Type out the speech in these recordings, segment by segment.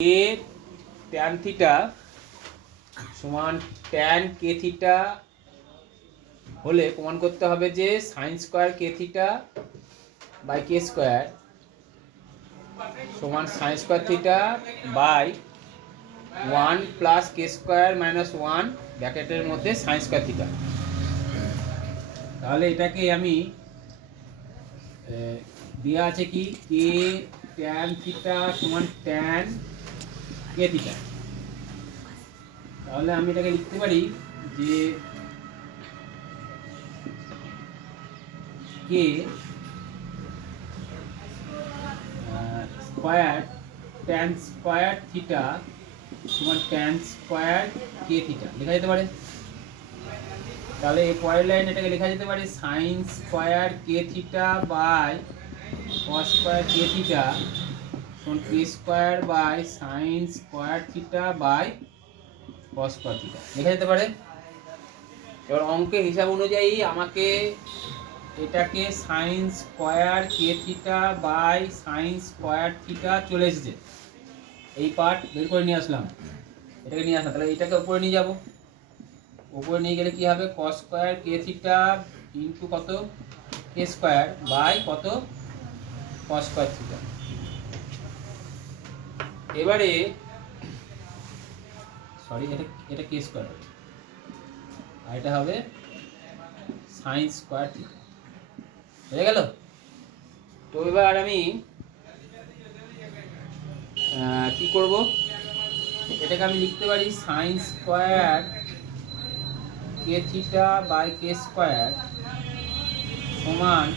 কে tan theta সমান tan k theta হলে প্রমাণ করতে হবে যে sine square k theta by k square সমান sine square theta by one plus k square minus one ব্র্যাকেটের মধ্যে সাইন স্কোয়ার থিটা তাহলে এটাকে আমি দেওয়া আছে কি? কে ট্যান থিটা সমান ট্যান কে থিটা তাহলে আমি এটাকে লিখতে পারি যে k square tan square theta সমান ট্যান স্কোয়ার কে থিটা লেখা যেতে পারে? তাহলে এই পরের লাইন এটাকে লেখা যেতে পারে sine square k theta by cos square k theta সমান k square by sine square theta by cos theta লেখা যেতে পারে? এবার অঙ্কের হিসাব অনুযায়ী আমাকে এটাকে sine square k theta by sine square theta চলে এসেছে। এই পার্ট বের করে নিয়ে আসলাম। এটাকে নিয়ে আসলাম। তাহলে এটাকে উপরে নিয়ে যাব। উপরে নিয়ে গেলে কি হবে? Cos square k theta into কত? কে স্কোয়ার বাই কত? কস স্কোয়ার থিটা এবারে সরি এটা এটা কে স্কোয়ার হবে আর এটা হবে সাইন স্কোয়ার থিটা হয়ে গেল? তো এবার আমি কি করব? এটাকে আমি লিখতে পারি sine square k theta by k square সমান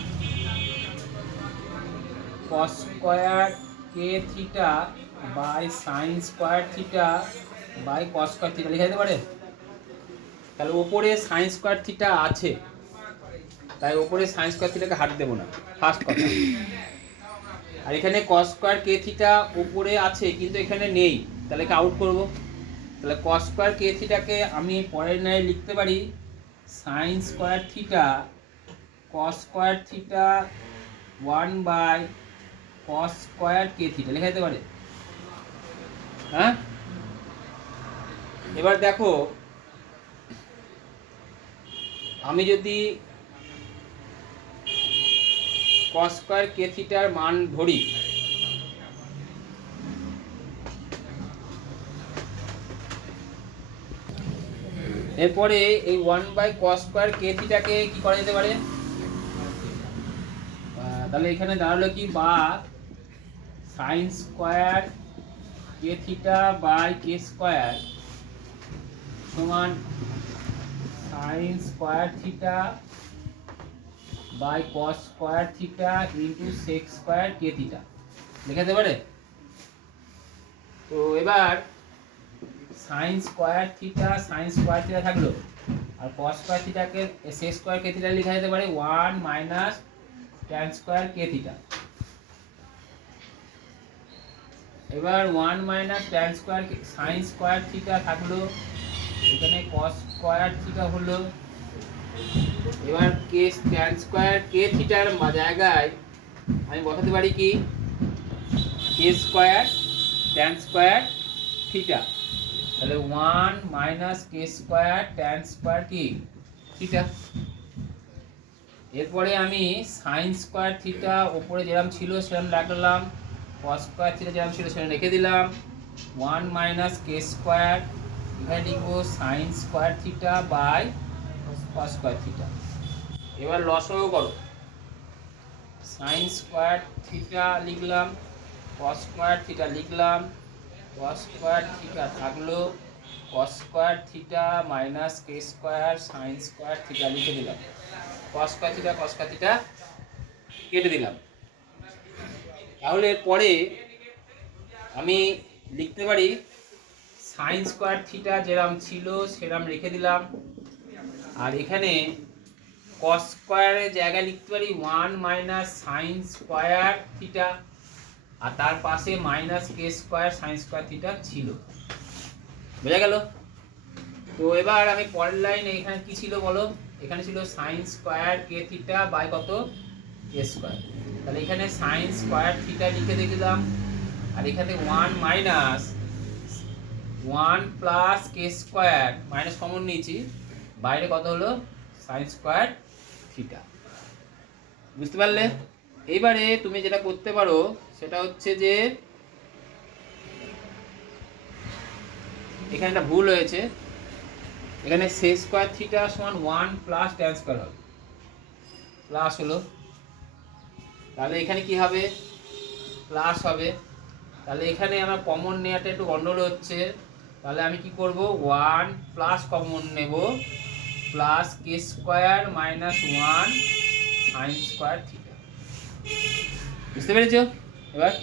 cos square k theta by sine square theta by cos square theta লেখা যেতে পারে? তাহলে ওপরে সাইন স্কোয়ার থিটা আছে, তাই ওপরে সাইন স্কোয়ার থিটাকে হাত দেবো না ফার্স্ট কথা। আর এখানে কস স্কোয়ার কে থিটা উপরে আছে, কিন্তু এখানে নেই, তাহলে কি আউট করব। তাহলে কস স্কোয়ার কে থিটাকে আমি পরের ন্যায় লিখতে পারি sine square theta cos square theta one by cos square k theta লেখা যেতে পারে? হ্যাঁ? এবার দেখো, আমি যদি কস স্কোয়ার কে থিটার মান ধরি, এরপরে এই one by cos square k থিটাকে কি করা যেতে পারে? তাহলে এখানে দাঁড়াল কি? বা sine square k theta by k square সমান sine square theta by cos square theta into sec square k theta লেখা যেতে পারে তো এবার sine square theta sine square theta থাকল। আর কস স্কোয়ার থিটাকে সেক স্কোয়ার কে থিটা লেখা যেতে পারে one minus tan square k theta এবার one minus tan square sine square theta থাকল। এখানে কস স্কোয়ার থিটা হলো। এবার কে ট্যান স্কোয়ার কে থিটার জায়গায় আমি বসাতে পারি কি? K square tan square theta তাহলে one minus k square tan square কি? থিটা এরপরে আমি সাইন স্কোয়ার থিটা ওপরে যেরকম ছিল সেরকম রাখলাম। কস স্কোয়ার থিটা যেরকম ছিল সেরকম রেখে দিলাম ওয়ান মাইনাস কে স্কোয়ার এখানে লিখব sine square theta by cos square theta এবার লসও করো। সাইন স্কোয়ার থিটা লিখলাম কস স্কোয়ার থিটা লিখলাম কস স্কোয়ার থিটা থাকল cos square theta minus k square sine square theta লিখে দিলাম। Cos square theta cos square theta কেটে দিলাম। তাহলে পরে আমি লিখতে পারি সাইন স্কোয়ার থিটা যেরম ছিল সেরম রেখে দিলাম। আর এখানে কস স্কোয়ারের জায়গায় লিখতে পারি one minus sine square theta আর তার পাশে minus k square sine square theta ছিল। বোঝা গেল? তো এবার আমি পরের লাইন এখানে কি ছিল বলো? এখানে ছিল sine square k theta by কত? কে স্কোয়ার তাহলে এখানে সাইন স্কোয়ার থিটা লিখে দিলাম আর এখানে one minus one plus k square minus common নিয়েছি। বাইরে কত হলো? সাইন স্কোয়ার থিটা বুঝতে পারলে? এইবারে তুমি যেটা করতে পারো, সেটা হচ্ছে যে, এখানে একটা ভুল হয়েছে। এখানে সে স্কোয়ার থিটা সমান ওয়ান প্লাস ট্যান স্কোয়ার হবে। প্লাস হলো তাহলে এখানে কি হবে? প্লাস হবে। তাহলে এখানে আমার কমন নেওয়াটা একটু গন্ডগোল হচ্ছে। তাহলে আমি কি করব? ওয়ান প্লাস কমন নেব। Plus k square minus one sine square theta বুঝতে পেরেছ? এবার